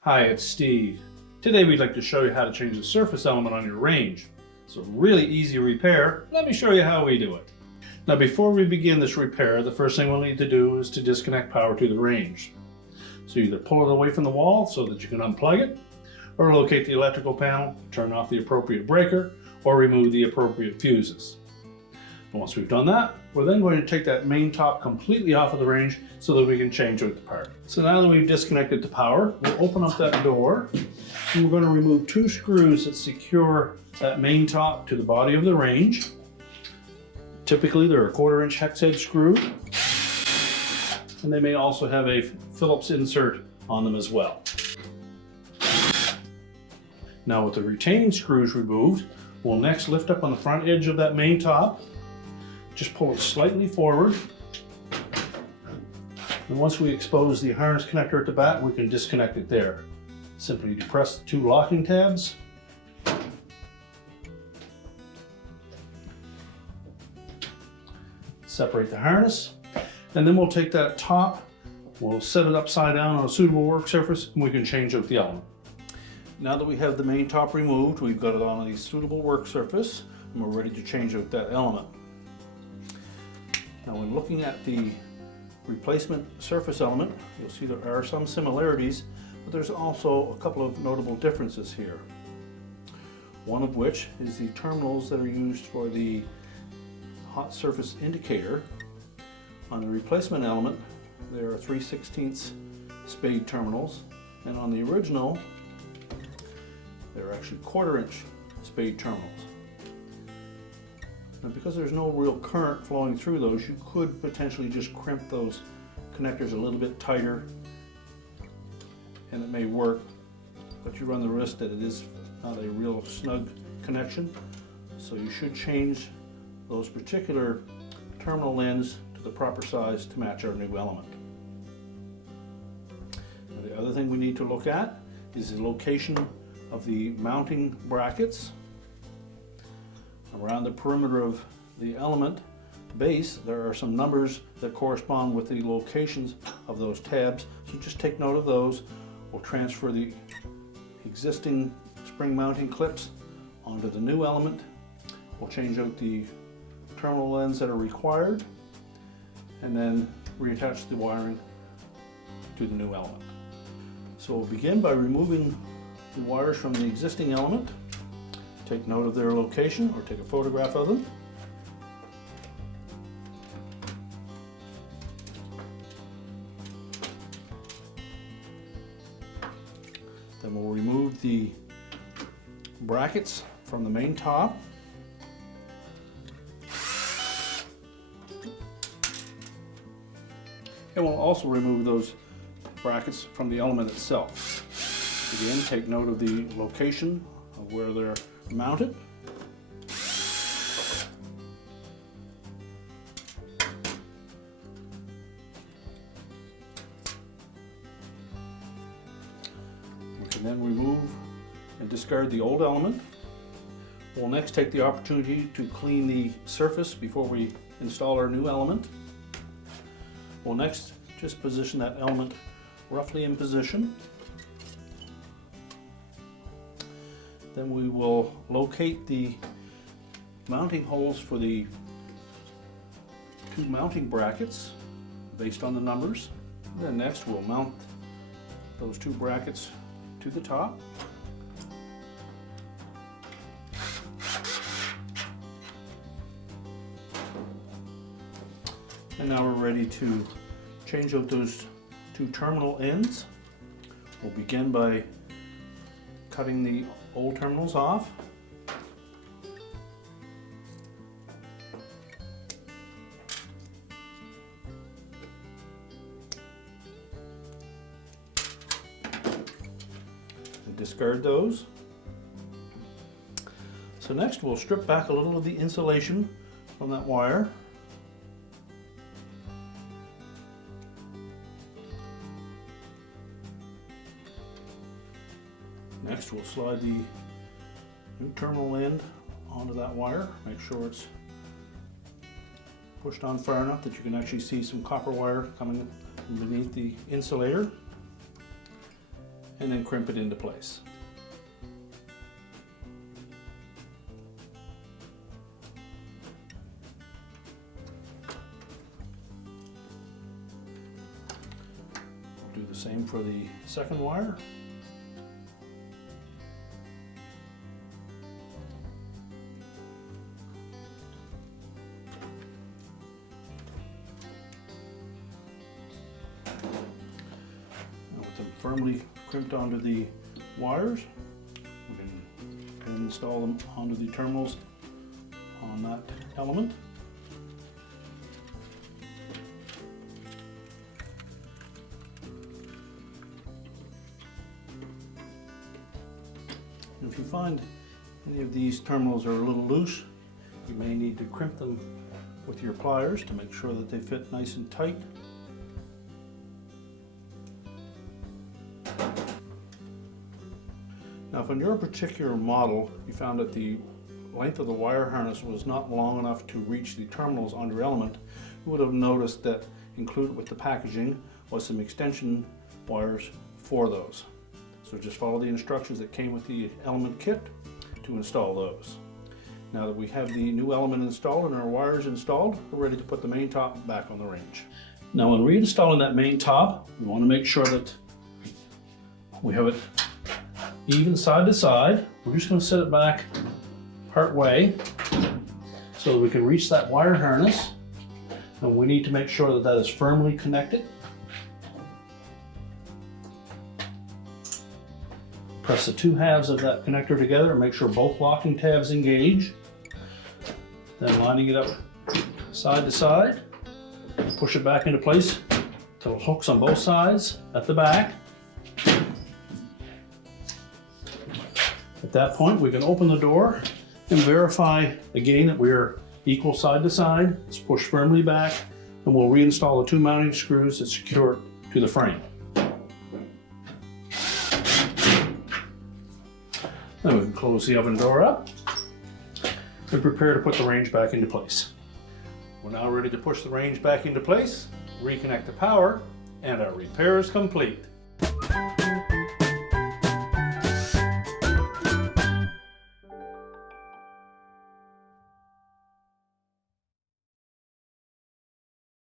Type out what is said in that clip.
Hi, it's Steve. Today we'd like to show you how to change the surface element on your range. It's a really easy repair. Let me show you how we do it. Now before we begin this repair, the first thing we'll need to do is to disconnect power to the range. So either pull it away from the wall so that you can unplug it, or locate the electrical panel, turn off the appropriate breaker, or remove the appropriate fuses. And once we've done that, we're then going to take that main top completely off of the range so that we can change out the part. So now that we've disconnected the power, we'll open up that door and we're going to remove two screws that secure that main top to the body of the range. Typically they're a 1/4 inch hex head screw, and they may also have a Phillips insert on them as well. Now with the retaining screws removed, we'll next lift up on the front edge of that main top. Just pull it slightly forward. And once we expose the harness connector at the back, we can disconnect it there. Simply depress the two locking tabs. Separate the harness. And then we'll take that top, we'll set it upside down on a suitable work surface, and we can change out the element. Now that we have the main top removed, we've got it on a suitable work surface, and we're ready to change out that element. Now when looking at the replacement surface element, you'll see there are some similarities, but there's also a couple of notable differences here. One of which is the terminals that are used for the hot surface indicator. On the replacement element, there are 3/16 spade terminals, and on the original, they're actually 1/4 inch spade terminals. And because there's no real current flowing through those, you could potentially just crimp those connectors a little bit tighter, and it may work, but you run the risk that it is not a real snug connection. So you should change those particular terminal ends to the proper size to match our new element. Now, the other thing we need to look at is the location of the mounting brackets. Around the perimeter of the element base, there are some numbers that correspond with the locations of those tabs, so just take note of those. We'll transfer the existing spring mounting clips onto the new element. We'll change out the terminal ends that are required, and then reattach the wiring to the new element. So we'll begin by removing the wires from the existing element. Take note of their location or take a photograph of them. Then we'll remove the brackets from the main top. And we'll also remove those brackets from the element itself. Again, take note of the location of where they're mounted. We can then remove and discard the old element. We'll next take the opportunity to clean the surface before we install our new element. We'll next just position that element roughly in position. Then we will locate the mounting holes for the two mounting brackets based on the numbers. And then next we'll mount those two brackets to the top. And now we're ready to change out those two terminal ends. We'll begin by cutting the old terminals off. And discard those. So next we'll strip back a little of the insulation from that wire. Next we'll slide the new terminal end onto that wire. Make sure it's pushed on far enough that you can actually see some copper wire coming from beneath the insulator, and then crimp it into place. Do the same for the second wire. Now with them firmly crimped onto the wires, we can install them onto the terminals on that element. If you find any of these terminals are a little loose, you may need to crimp them with your pliers to make sure that they fit nice and tight. Now, if on your particular model you found that the length of the wire harness was not long enough to reach the terminals on your element, you would have noticed that included with the packaging was some extension wires for those. So just follow the instructions that came with the element kit to install those. Now that we have the new element installed and our wires installed, we're ready to put the main top back on the range. Now when reinstalling that main top, we want to make sure that we have it even side to side. We're just going to set it back part way so that we can reach that wire harness, and we need to make sure that that is firmly connected. Press the two halves of that connector together and make sure both locking tabs engage. Then lining it up side to side, push it back into place until it hooks on both sides at the back. At that point, we can open the door and verify again that we are equal side to side. Let's push firmly back, and we'll reinstall the two mounting screws that secure it to the frame. Then we can close the oven door up and prepare to put the range back into place. We're now ready to push the range back into place, reconnect the power, and our repair is complete.